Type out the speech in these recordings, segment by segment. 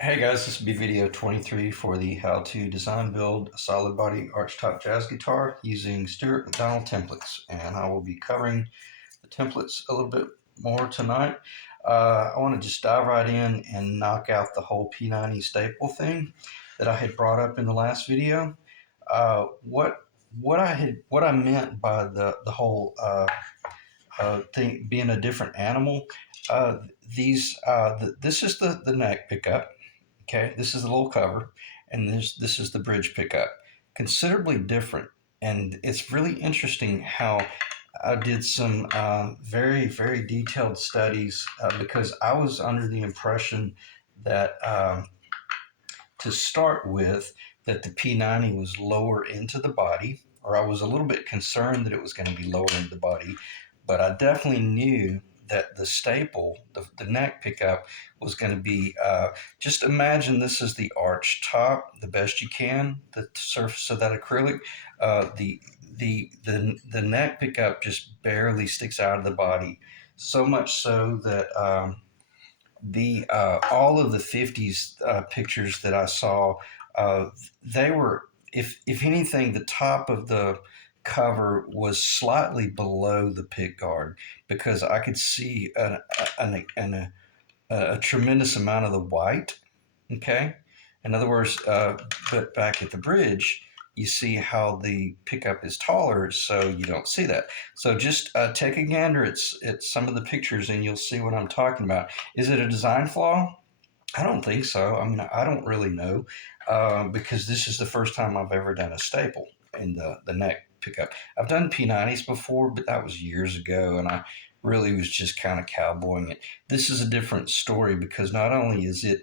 Hey guys, this will be video 23 for the how to design build a solid body archtop jazz guitar using Stuart McDonald templates. And I will be covering the templates a little bit more tonight. I want to just dive right in and knock out the whole P90 staple thing that I had brought up in the last video. What I meant by the whole thing being a different animal. Uh, this is the neck pickup. Okay, this is the little cover, and this is the bridge pickup. Considerably different, and it's really interesting how I did some very detailed studies because I was under the impression that to start with that the P90 was lower into the body, or I was a little bit concerned that it was going to be lower into the body, but I definitely knew that the staple, the neck pickup, was going to be. Just imagine this is the arch top, the best you can, the surface of that acrylic. The neck pickup just barely sticks out of the body, so much so that the all of the 50's pictures that I saw, they were, if anything, the top of the cover was slightly below the pick guard because I could see a tremendous amount of the white. Okay, in other words, but back at the bridge, you see how the pickup is taller, so you don't see that. So just take a gander at some of the pictures, and you'll see what I'm talking about. Is it a design flaw? I don't think so. I mean, I don't really know because this is the first time I've ever done a staple in the neck pickup. I've done P90s before, but that was years ago, and I really was just kind of cowboying it. This is a different story because not only do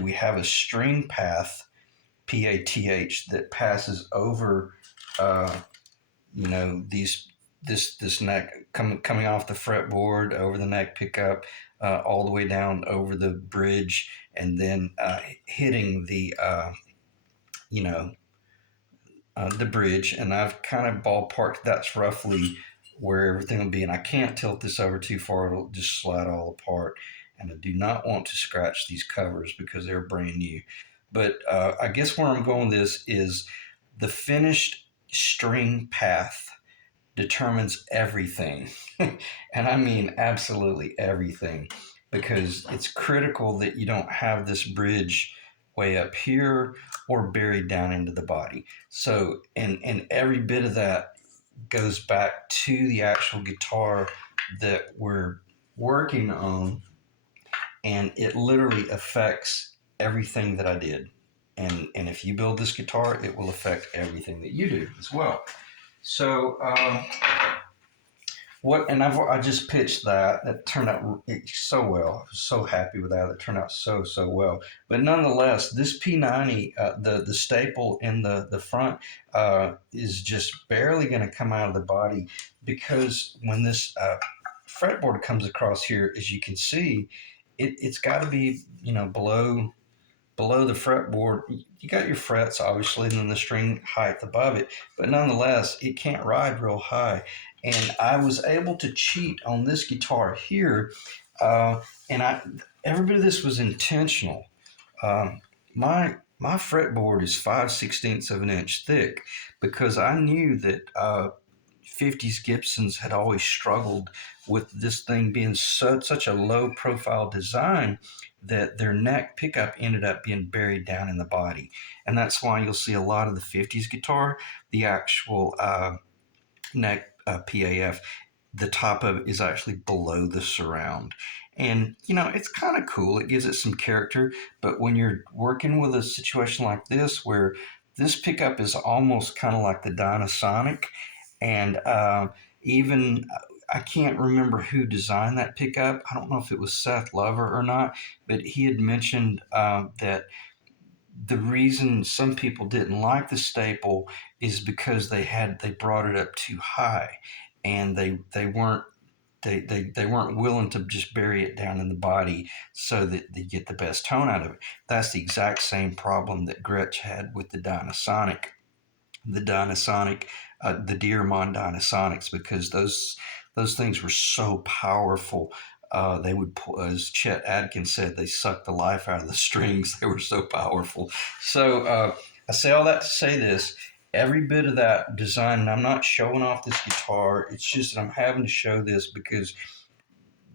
we have a string path PATH that passes over uh, these this neck coming off the fretboard over the neck pickup all the way down over the bridge and then hitting you know the bridge, and I've kind of ballparked that's roughly where everything will be, and I can't tilt this over too far, it'll just slide all apart, and I do not want to scratch these covers because they're brand new. But I guess where I'm going with this is the finished string path determines everything. And I mean absolutely everything, because it's critical that you don't have this bridge way up here or buried down into the body. So, and every bit of that goes back to the actual guitar that we're working on, and it literally affects everything that I did. And if you build this guitar, it will affect everything that you do as well. So, what? And I just pitched that. That turned out so well. I was so happy with that. It turned out so well. But nonetheless, this P90, the staple in the front, is just barely going to come out of the body because when this fretboard comes across here, as you can see, it's got to be below the fretboard. You got your frets obviously, and then the string height above it, but nonetheless it can't ride real high. And I was able to cheat on this guitar here, and every bit of this was intentional. My fretboard is 5/16 of an inch thick because I knew that 50's Gibsons had always struggled with this thing being such a low profile design that their neck pickup ended up being buried down in the body. And that's why you'll see a lot of the 50's guitar, the actual neck PAF, the top of it is actually below the surround. And, it's kind of cool. It gives it some character. But when you're working with a situation like this, where this pickup is almost kind of like the Dynasonic, and even I can't remember who designed that pickup. I don't know if it was Seth Lover or not, but he had mentioned that the reason some people didn't like the staple is because they brought it up too high, and they weren't willing to just bury it down in the body so that they get the best tone out of it. That's the exact same problem that Gretsch had with the Dynasonic, the Dearmond Dynasonics, because those things were so powerful. they would pull, as Chet Atkins said, they sucked the life out of the strings. They were so powerful. So I say all that to say this. Every bit of that design, and I'm not showing off this guitar. It's just that I'm having to show this because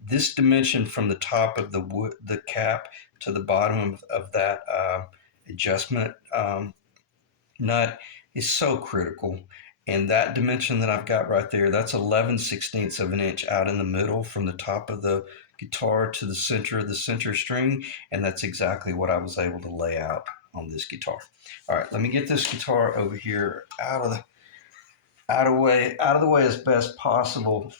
this dimension from the top of the wood, the cap to the bottom of that adjustment nut is so critical. And that dimension that I've got right there, that's 11/16 of an inch out in the middle from the top of the guitar to the center of the center string. And that's exactly what I was able to lay out on this guitar. All right, let me get this guitar over here out of the way as best possible.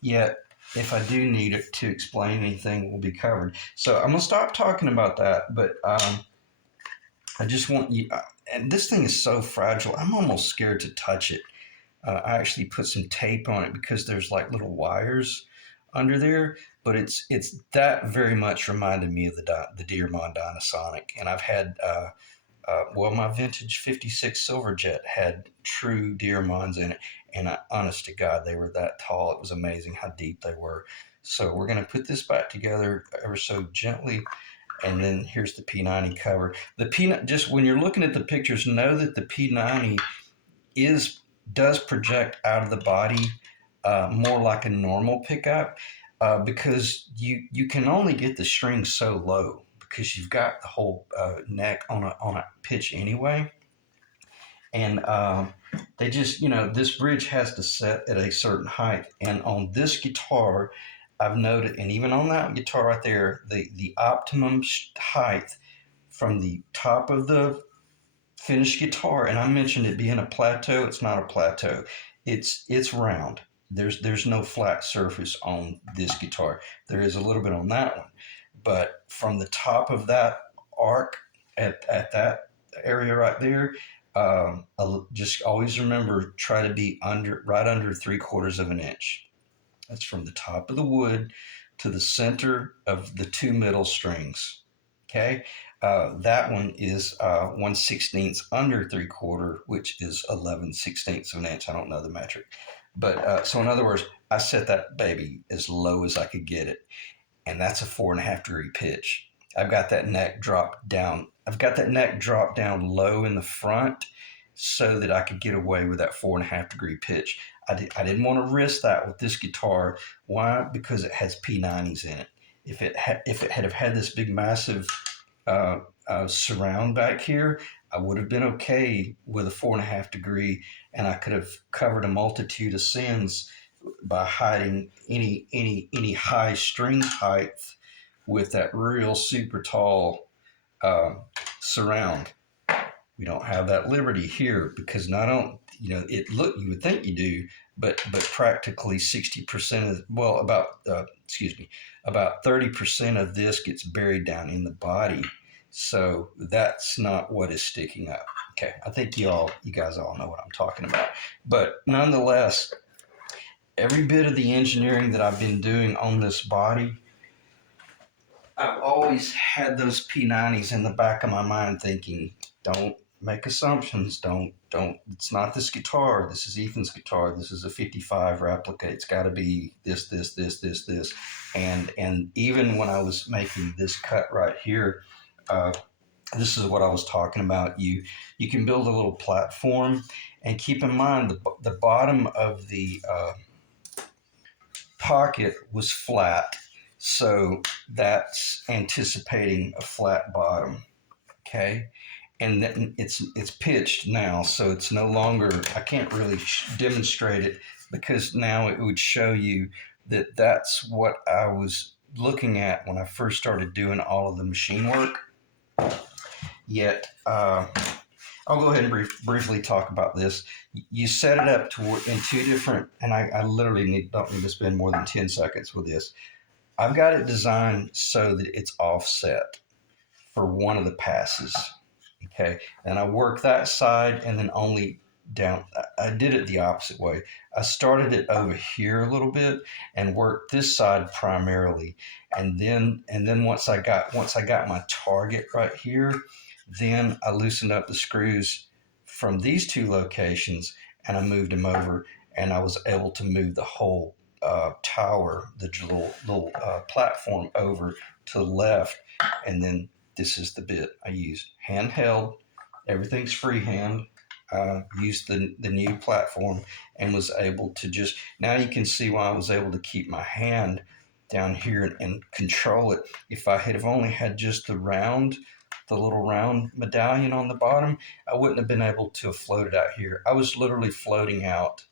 Yet, if I do need it to explain anything, will be covered. So I'm gonna stop talking about that, but I just want you. And this thing is so fragile. I'm almost scared to touch it. I actually put some tape on it because there's like little wires under there. But it's that very much reminded me of the Dearmond Dynasonic, and I've had. Well, my vintage 56 Silverjet had true Dearmonds in it, and honest to God, they were that tall. It was amazing how deep they were. So we're going to put this back together ever so gently, and then here's the P90 cover. The P just when you're looking at the pictures, know that the P90 is does project out of the body more like a normal pickup because you can only get the string so low because you've got the whole neck on a pitch anyway, and they just this bridge has to set at a certain height, and on this guitar, I've noted, and even on that guitar right there, the optimum height from the top of the finished guitar, and I mentioned it being a plateau. It's not a plateau. It's round. There's no flat surface on this guitar. There is a little bit on that one, but from the top of that arc at that area right there, just always remember try to be right under 3/4 of an inch. That's from the top of the wood to the center of the two middle strings. Okay, that one is 1/16 under 3/4, which is 11/16 of an inch. I don't know the metric, but so in other words, I set that baby as low as I could get it, and that's a 4.5 degree pitch. I've got that neck dropped down. I've got that neck dropped down low in the front so that I could get away with that 4.5 degree pitch. I didn't want to risk that with this guitar. Why? Because it has P90s in it. If it had have had this big massive surround back here, I would have been okay with a 4.5 degree, and I could have covered a multitude of sins by hiding any high string height with that real super tall surround. We don't have that liberty here because not on you would think you do, but practically 60% of about 30% of this gets buried down in the body, so that's not what is sticking up. Okay, I think you guys all know what I'm talking about, but nonetheless, every bit of the engineering that I've been doing on this body, I've always had those P90s in the back of my mind thinking, don't make assumptions. Don't. It's not this guitar. This is Ethan's guitar. This is a 55 replica. It's got to be this. And even when I was making this cut right here, this is what I was talking about. You can build a little platform, and keep in mind the bottom of the pocket was flat, so that's anticipating a flat bottom. Okay, and then it's pitched now, so it's no longer. I can't really demonstrate it because now it would show you that that's what I was looking at when I first started doing all of the machine work. Yet I'll go ahead and briefly talk about this. You set it up in two different, and I literally don't need to spend more than 10 seconds with this. I've got it designed so that it's offset for one of the passes. Okay, and I work that side and then only down. I did it the opposite way. I started it over here a little bit and worked this side primarily, and then once I got my target right here, then I loosened up the screws from these two locations and I moved them over, and I was able to move the whole tower, the little platform over to the left, and then this is the bit I used. Handheld, everything's freehand. Used the new platform and was able to just, now you can see why I was able to keep my hand down here and control it. If I had have only had just the little round medallion on the bottom, I wouldn't have been able to have floated out here. I was literally floating out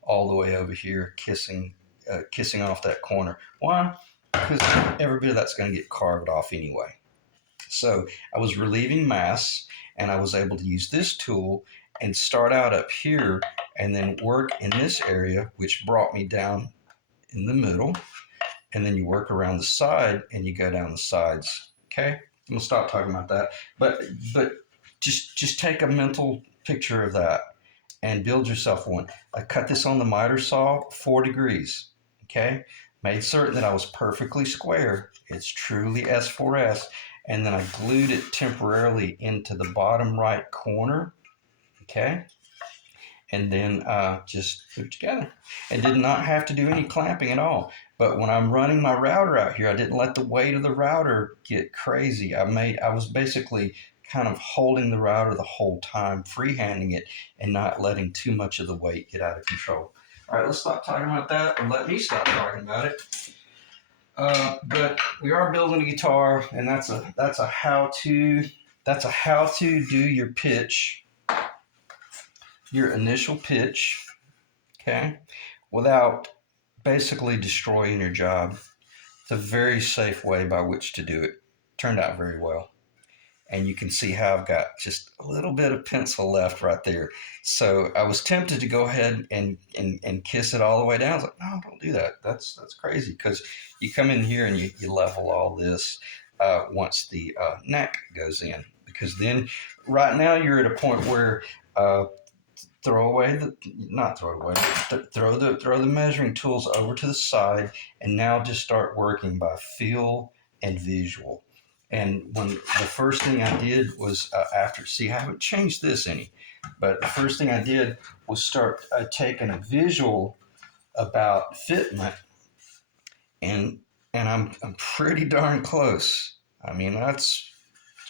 all the way over here, kissing off that corner. Why? Because every bit of that's going to get carved off anyway. So I was relieving mass, and I was able to use this tool and start out up here and then work in this area, which brought me down in the middle. And then you work around the side and you go down the sides. Okay, I'm gonna stop talking about that. But just take a mental picture of that and build yourself one. I cut this on the miter saw 4 degrees. Okay, made certain that I was perfectly square. It's truly S4S. And then I glued it temporarily into the bottom right corner. Okay, and then just put it together, and did not have to do any clamping at all. But when I'm running my router out here, I didn't let the weight of the router get crazy. I was basically kind of holding the router the whole time, freehanding it, and not letting too much of the weight get out of control. All right, let's stop talking about that, or let me stop talking about it. But we are building a guitar, and that's a how to do your pitch, your initial pitch, okay, without basically destroying your job. It's a very safe way by which to do it. Turned out very well. And you can see how I've got just a little bit of pencil left right there. So I was tempted to go ahead and kiss it all the way down. I was like, no, don't do that. That's crazy, because you come in here and you level all this once the neck goes in. Because then right now you're at a point where throw the measuring tools over to the side, and now just start working by feel and visual. And when the first thing I did was see, I haven't changed this any, but the first thing I did was start taking a visual about fitment, and I'm pretty darn close. I mean, that's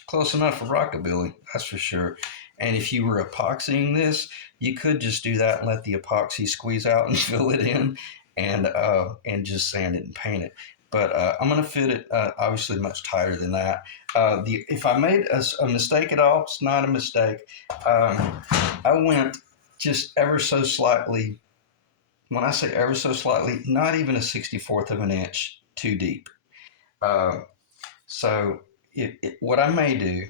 close enough for rockabilly, that's for sure. And if you were epoxying this, you could just do that and let the epoxy squeeze out and fill it in, and just sand it and paint it. But I'm going to fit it obviously much tighter than that. If I made a mistake at all, it's not a mistake. I went just ever so slightly. When I say ever so slightly, not even a 64th of an inch too deep. So what I may do,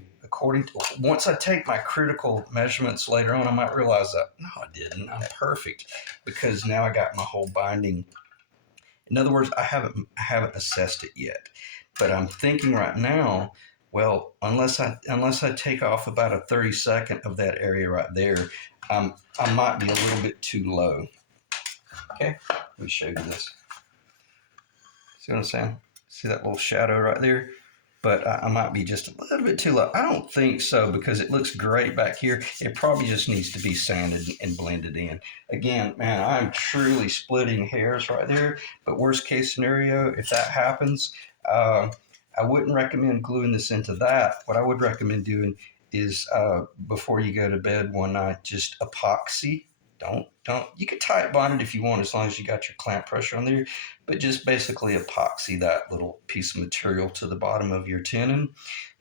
once I take my critical measurements later on, I might realize that, no, I didn't. I'm perfect, because now I got my whole binding. In other words, I haven't assessed it yet, but I'm thinking right now, well, unless I take off about a 32nd of that area right there, I might be a little bit too low. Okay, let me show you this. See what I'm saying? See that little shadow right there? But I might be just a little bit too low. I don't think so, because it looks great back here. It probably just needs to be sanded and blended in. Again, man, I'm truly splitting hairs right there. But worst case scenario, if that happens, I wouldn't recommend gluing this into that. What I would recommend doing is before you go to bed one night, just epoxy. Don't. You can tie it bonded if you want, as long as you got your clamp pressure on there. But just basically epoxy that little piece of material to the bottom of your tenon.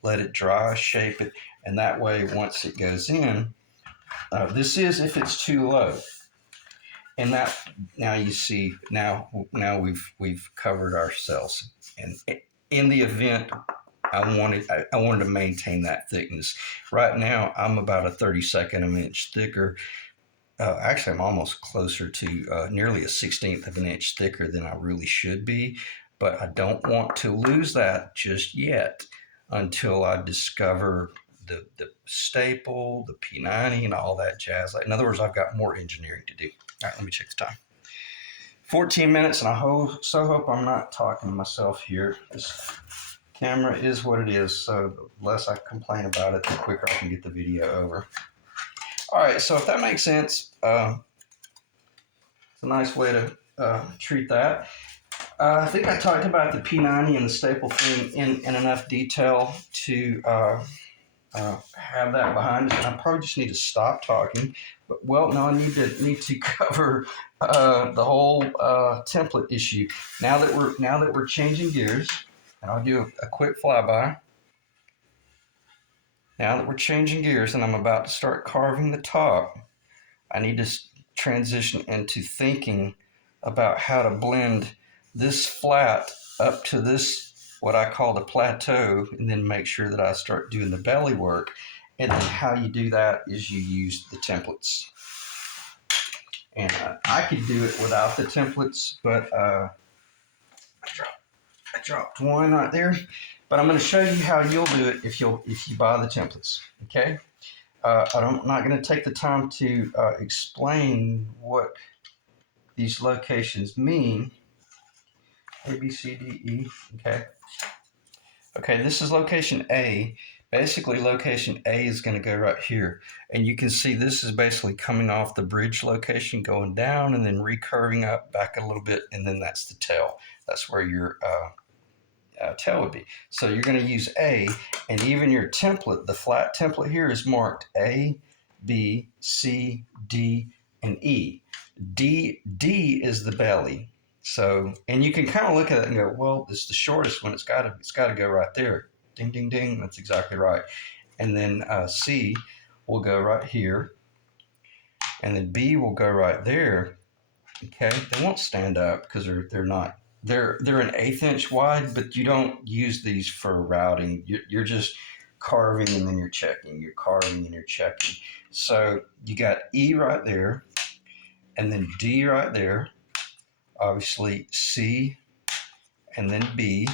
Let it dry, shape it, and that way, once it goes in, this is if it's too low. And that, now you see, now we've covered ourselves. And in the event I wanted to maintain that thickness. Right now, I'm about a 32nd of an inch thicker. Actually, I'm almost closer to nearly a 16th of an inch thicker than I really should be, but I don't want to lose that just yet until I discover the staple, the P90, and all that jazz. In other words, I've got more engineering to do. All right, let me check the time. 14 minutes, and I so hope I'm not talking to myself here. This camera is what it is, so the less I complain about it, the quicker I can get the video over. All right, so if that makes sense, it's a nice way to treat that. I think I talked about the P90 and the staple thing in enough detail to have that behind us. I probably just need to stop talking. But well, no, I need to cover the whole template issue. Now that we're changing gears, and I'll do a quick flyby. Now that we're changing gears, and I'm about to start carving the top, I need to transition into thinking about how to blend this flat up to this, what I call the plateau, and then make sure that I start doing the belly work. And then how you do that is you use the templates. And I could do it without the templates, but I dropped one right there. But I'm going to show you how you'll do it if you buy the templates. Okay. I'm not going to take the time to explain what these locations mean. A, B, C, D, E. Okay. Okay, this is location A. Basically, location A is going to go right here. And you can see this is basically coming off the bridge location, going down and then recurving up back a little bit. And then that's the tail. That's where your tail would be. So you're going to use A, and even your template, the flat template here is marked A, B, C, D, and E. D is the belly. So, and you can kind of look at it and go, well, it's the shortest one. It's got to go right there. Ding, ding, ding. That's exactly right. And then C will go right here, and then B will go right there. Okay, they won't stand up because they're not. They're an 1/8 inch wide, but you don't use these for routing. You're just carving and then you're checking. You're carving and you're checking. So you got E right there, and then D right there. Obviously C, and then B,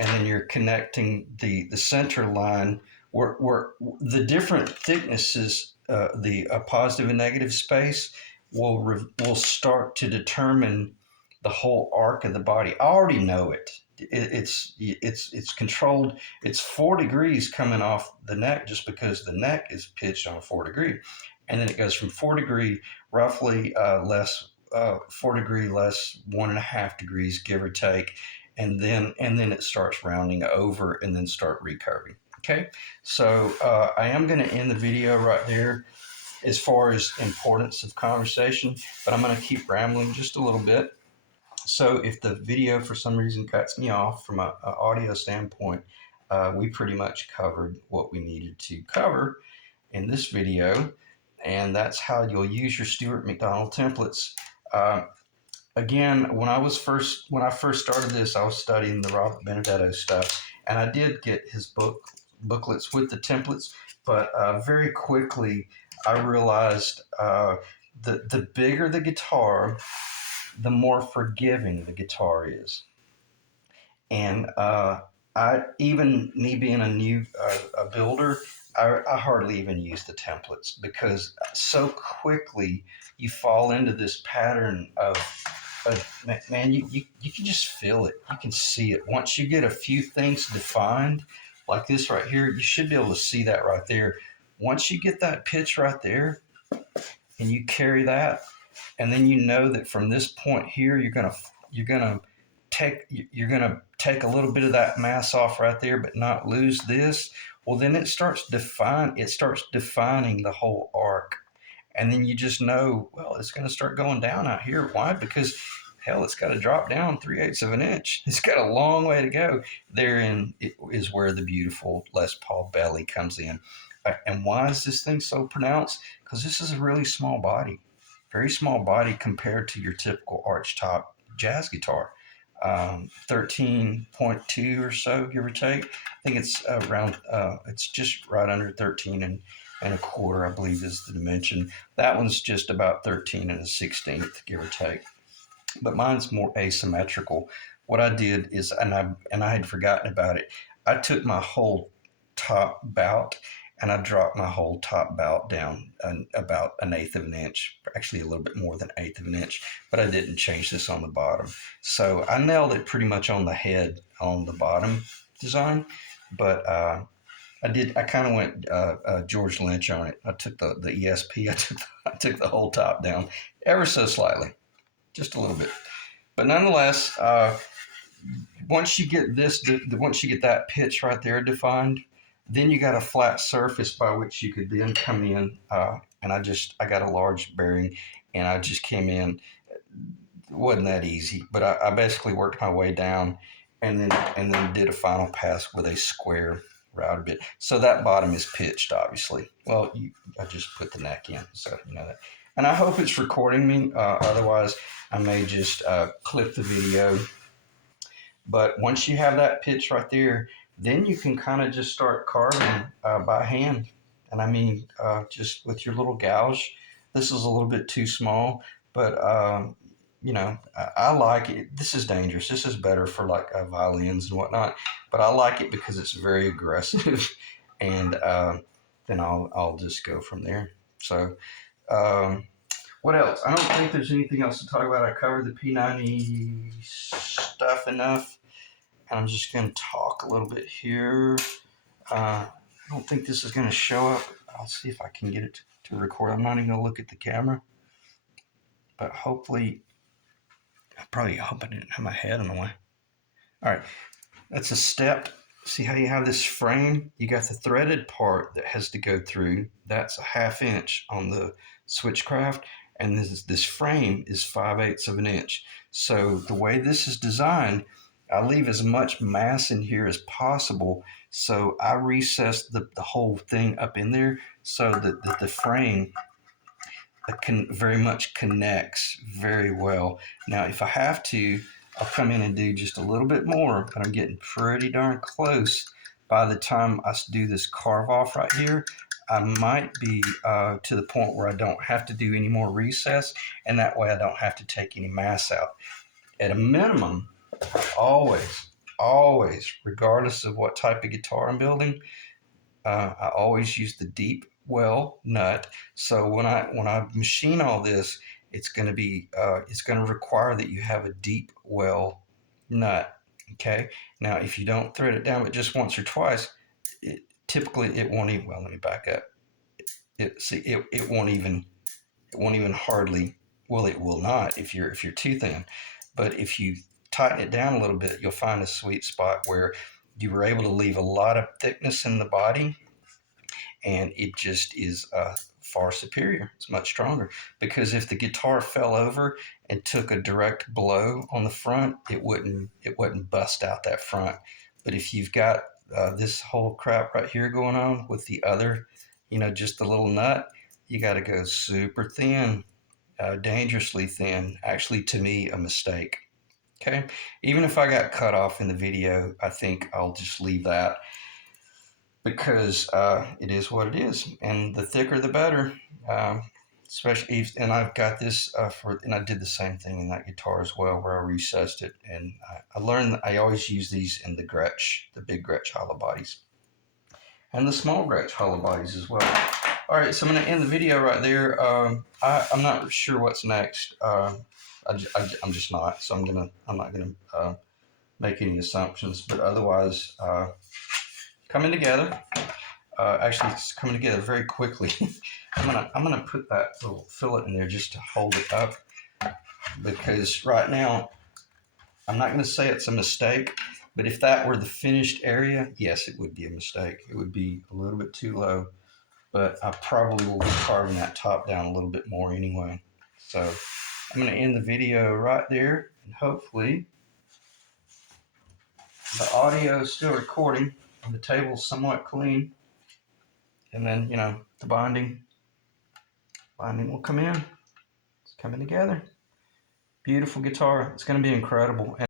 and then you're connecting the center line where the different thicknesses, the positive and negative space will start to determine the whole arc of the body. I already know it. It's controlled. It's 4 degrees coming off the neck just because the neck is pitched on 4 degree, and then it goes from 4 degree roughly less 4 degree less 1.5 degrees give or take, and then it starts rounding over and then start recurving. Okay, so I am going to end the video right there as far as importance of conversation, but I'm going to keep rambling just a little bit. So if the video for some reason cuts me off from an audio standpoint, we pretty much covered what we needed to cover in this video, and that's how you'll use your Stuart McDonald templates. Again, when I first started this, I was studying the Robert Benedetto stuff, and I did get his booklets with the templates, but very quickly I realized the bigger the guitar, the more forgiving the guitar is. And me being a new builder, I hardly even use the templates because so quickly you fall into this pattern of man, you can just feel it. You can see it. Once you get a few things defined, like this right here, you should be able to see that right there. Once you get that pitch right there and you carry that, and then you know that from this point here, you're gonna take a little bit of that mass off right there, but not lose this. Well, then it starts defining the whole arc, and then you just know, well, it's going to start going down out here. Why? Because hell, it's got to drop down 3/8 of an inch. It's got a long way to go. Therein is where the beautiful Les Paul belly comes in. And why is this thing so pronounced? Because this is a really small body. Very small body compared to your typical arch top jazz guitar. 13.2 or so, give or take. I think it's around, it's just right under 13 and a quarter, I believe is the dimension. That one's just about 13 and a 16th, give or take. But mine's more asymmetrical. What I did is, and I had forgotten about it, I took my whole top bout and I dropped my whole top bout down about 1/8 of an inch, actually a little bit more than 1/8 of an inch, but I didn't change this on the bottom. So I nailed it pretty much on the head on the bottom design, but I kind of went George Lynch on it. I took the ESP, I took the whole top down ever so slightly. just a little bit. But nonetheless, once you get once you get that pitch right there defined, then you got a flat surface by which you could then come in. And I got a large bearing, and I just came in. It wasn't that easy, but I basically worked my way down, and then did a final pass with a square router bit. So that bottom is pitched, obviously. Well, I just put the neck in, so you know that. And I hope it's recording me. Otherwise, I may just clip the video. But once you have that pitch right there, then you can kind of just start carving by hand. And I mean, just with your little gouge. This is a little bit too small, but I like it. This is dangerous. This is better for like violins and whatnot. But I like it because it's very aggressive, and then I'll just go from there. So. What else? I don't think there's anything else to talk about. I covered the P90 stuff enough. And I'm just going to talk a little bit here. I don't think this is going to show up. I'll see if I can get it to record. I'm not even going to look at the camera. But hopefully, I probably hope I didn't have my head in the way. All right, that's a step. See how you have this frame? You got the threaded part that has to go through. That's a 1/2 inch on the Switchcraft. And this frame is 5/8 of an inch. So the way this is designed, I leave as much mass in here as possible. So I recess the whole thing up in there so that the frame very much connects very well. Now, if I have to, I'll come in and do just a little bit more, but I'm getting pretty darn close. By the time I do this carve off right here, I might be to the point where I don't have to do any more recess, and that way I don't have to take any mass out. At a minimum, always, regardless of what type of guitar I'm building, I always use the deep well nut. So when I machine all this, it's going to require that you have a deep well nut. Okay. Now, if you don't thread it down but just once or twice, typically it won't even. Well, let me back up. It won't even hardly. Well, it will not if you're too thin. But if you tighten it down a little bit, you'll find a sweet spot where you were able to leave a lot of thickness in the body, and it just is far superior. It's much stronger, because if the guitar fell over and took a direct blow on the front, it wouldn't bust out that front. But if you've got this whole crap right here going on with the other, just the little nut, you got to go super thin, dangerously thin. Actually, to me, a mistake. Okay, even if I got cut off in the video, I think I'll just leave that, because it is what it is, and the thicker the better. Especially and I've got this and I did the same thing in that guitar as well, where I recessed it, and I learned that I always use these in the big Gretsch hollow bodies, and the small Gretsch hollow bodies as well. All right, so I'm going to end the video right there. I'm not sure what's next. I'm just not. So I'm not gonna make any assumptions. But otherwise, coming together. Actually, it's coming together very quickly. I'm gonna put that little fillet in there just to hold it up, because right now I'm not gonna say it's a mistake. But if that were the finished area, yes, it would be a mistake. It would be a little bit too low. But I probably will be carving that top down a little bit more anyway. So I'm going to end the video right there, and hopefully the audio is still recording and the table's somewhat clean. And then, the binding will come in. It's coming together. Beautiful guitar. It's going to be incredible. And